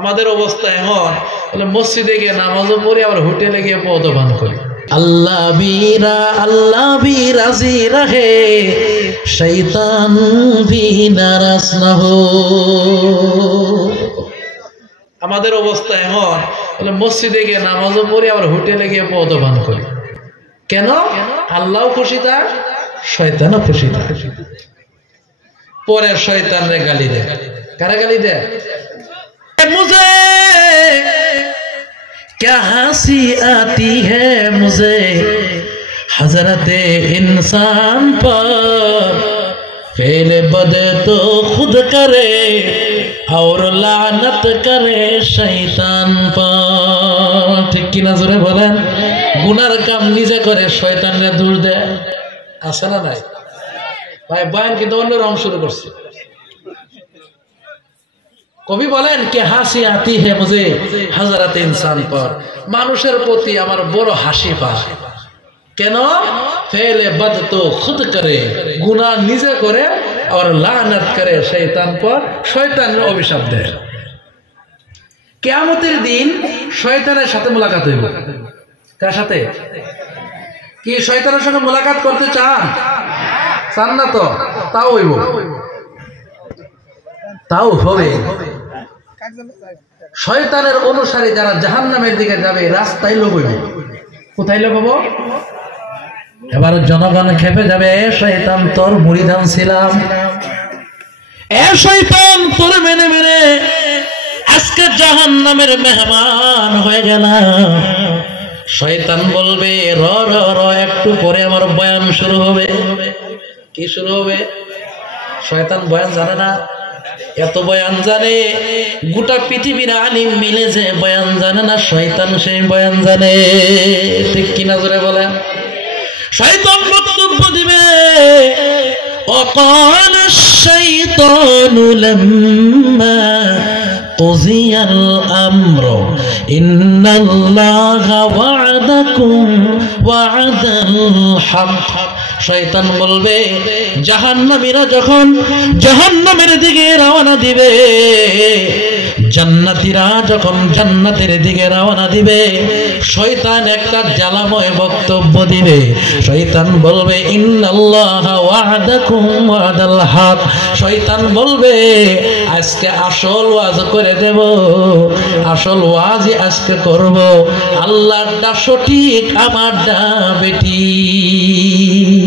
আমাদের অবস্থা এমন, মসজিদে গিয়ে নামাজও পড়ি, আবার হোটেলে গিয়ে মদ্যপান করি। আল্লাহ ভি রাজি রহে, শৈতান ভি নারাজ না হো। আমাদের অবস্থা এমন, মসজিদে গিয়ে নামাজও পড়ি, আবার হোটেলে গিয়ে মদ্যপান করি। কেন? আল্লাহও খুশি থাক, শয়তানও খুশি থাক। পরে শয়তানরে গালি দেয়। কারা গালি দেয়? मुझे क्या हंसी आती है मुझे हजरते इंसान पर, फेले बदे तो खुद करे और लानत करे शैतान पर। ठीक की ना जोरे बोलेन? गुनार काम निजे करे शयतानरे दोष देय, আছে না নাই? ভাই বয়ান কিন্তু অন্যরকম শুরু করছে। কবি বলেন কে হাসি আতি হে মুঝে হযরত ইনসান পর, মানুষের প্রতি আমার বড় হাসি পায়। কেন? ফেলে বদ তো খুদ করে, গুনাহ নিজে করে, আর লানত করে শয়তান পর, শয়তানের অভিশাপ দেয়। কিয়ামতের দিন শয়তানের সাথে মোলাকাত হইব। কার সাথে? কি শয়তানের সঙ্গে মোলাকাত করতে চান? চান না তো? তাও হইব, তাও হবে। শয়তানের অনুসারী যারা জাহান্নামের দিকে যাবে, রাস্তায় লোক হইবে। কোথায় লোক হবো? এবার জনগণ খেপে যাবে, এ শয়তান তোর মুরিদান ছিলাম, এ শয়তান তোর মেনে মেনে আজকে জাহান্নামের মেহমান হয়ে গেলাম। শয়তান বলবে র র র, একটু পরে আমার বয়ান শুরু হবে। কি শুরু হবে? শয়তান বয়ান জানে না, এত বয়ান জানে, গোটা পৃথিবীর আলিম মিলে যে বয়ান জানে না, শয়তান সেই বয়ান জানে। ঠিক কিনা জোরে বলেন? শয়তান বক্তব্য দিবে, وقال الشيطان لما قضي الأمر إن الله وعدكم وعد الحق। শয়তান বলবে, জাহান্নামীরা যখন জাহান্নামের দিকে রওনা দিবে, জান্নাতীরা যখন জান্নাতের দিকে রওনা দিবে, শয়তান একটা জ্বালাময় বক্তব্য দিবে। শয়তান বলবে ইন্নাল্লাহা ওয়া'দাকুম ওয়া'দাল হক। শয়তান বলবে আজকে আসল ওয়াজ করে দেব, আসল ওয়াজই আজকে করব, আল্লাহটা সঠিক, আমারটা বেঠিক।